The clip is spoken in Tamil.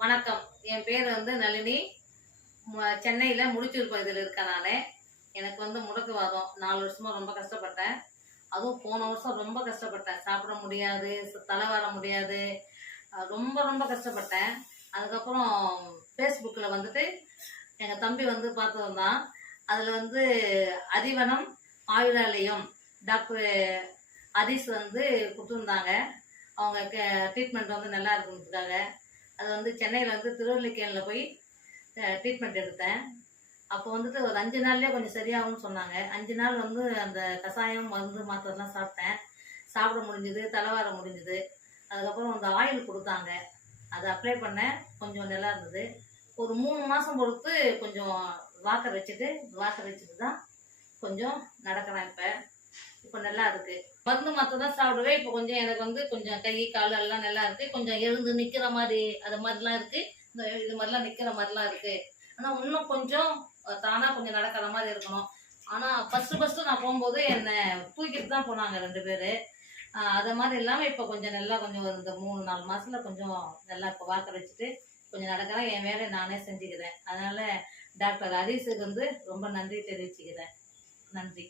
வணக்கம். என் பேர் நளினி. சென்னையில் முடிச்சூர் பகுதியில் இருக்கேன் நான். எனக்கு முடக்குவாதம் 4 வருஷமா ரொம்ப கஷ்டப்பட்டேன். அதுவும் போன வருஷம் ரொம்ப கஷ்டப்பட்டேன். சாப்பிட முடியாது, தலை வர முடியாது, ரொம்ப ரொம்ப கஷ்டப்பட்டேன். அதுக்கப்புறம் ஃபேஸ்புக்கில் எங்கள் தம்பி பார்த்து வந்தான். அதில் அதிவனம் ஆயுளாலயம் டாக்டர் ஹதீஸ் கொடுத்துருந்தாங்க. அவங்க ட்ரீட்மெண்ட் நல்லா இருக்குன்றதுக்காக. அது சென்னையில் திருவல்லிக்கேணியில் போய் ட்ரீட்மெண்ட் எடுத்தேன். அப்போ ஒரு 5 நாள்லேயே கொஞ்சம் சரியாகும்னு சொன்னாங்க. 5 நாள் அந்த கஷாயம் மருந்து மாத்திரைலாம் சாப்பிட்டேன். சாப்பிட முடிஞ்சுது, தலைவார முடிஞ்சுது. அதுக்கப்புறம் அந்த ஆயில் கொடுத்தாங்க, அதை அப்ளை பண்ணேன். கொஞ்சம் நல்லா இருந்தது. ஒரு 3 மாதம் பொறுத்து கொஞ்சம் வாக்கர் வச்சுட்டு தான் கொஞ்சம் நடக்கிறேன். இப்போ நல்லா இருக்குது. மருந்து மாத்திரை தான் சாப்பிடுவேன். இப்போ கொஞ்சம் எனக்கு கொஞ்சம் கை கால் எல்லாம் நல்லா இருக்குது. கொஞ்சம் எழுந்து நிற்கிற மாதிரி அது மாதிரிலாம் இருக்குது. இது மாதிரிலாம் நிற்கிற மாதிரிலாம் இருக்குது. ஆனால் இன்னும் கொஞ்சம் தானாக கொஞ்சம் நடக்கிற மாதிரி இருக்கணும். ஆனால் ஃபஸ்ட்டு நான் போகும்போது என்னை தூக்கிட்டு தான் போனாங்க 2 பேர். அதை மாதிரி இல்லாமல் இப்போ கொஞ்சம் நல்லா கொஞ்சம் இந்த 3-4 மாதத்தில் கொஞ்சம் நல்லா இப்போ வாக்கர் வச்சுட்டு கொஞ்சம் நடக்கிறேன். என் வேலை நானே செஞ்சுக்கிறேன். அதனால் டாக்டர் ஹதீஸுக்கு ரொம்ப நன்றி தெரிவிச்சுக்கிறேன். நன்றி.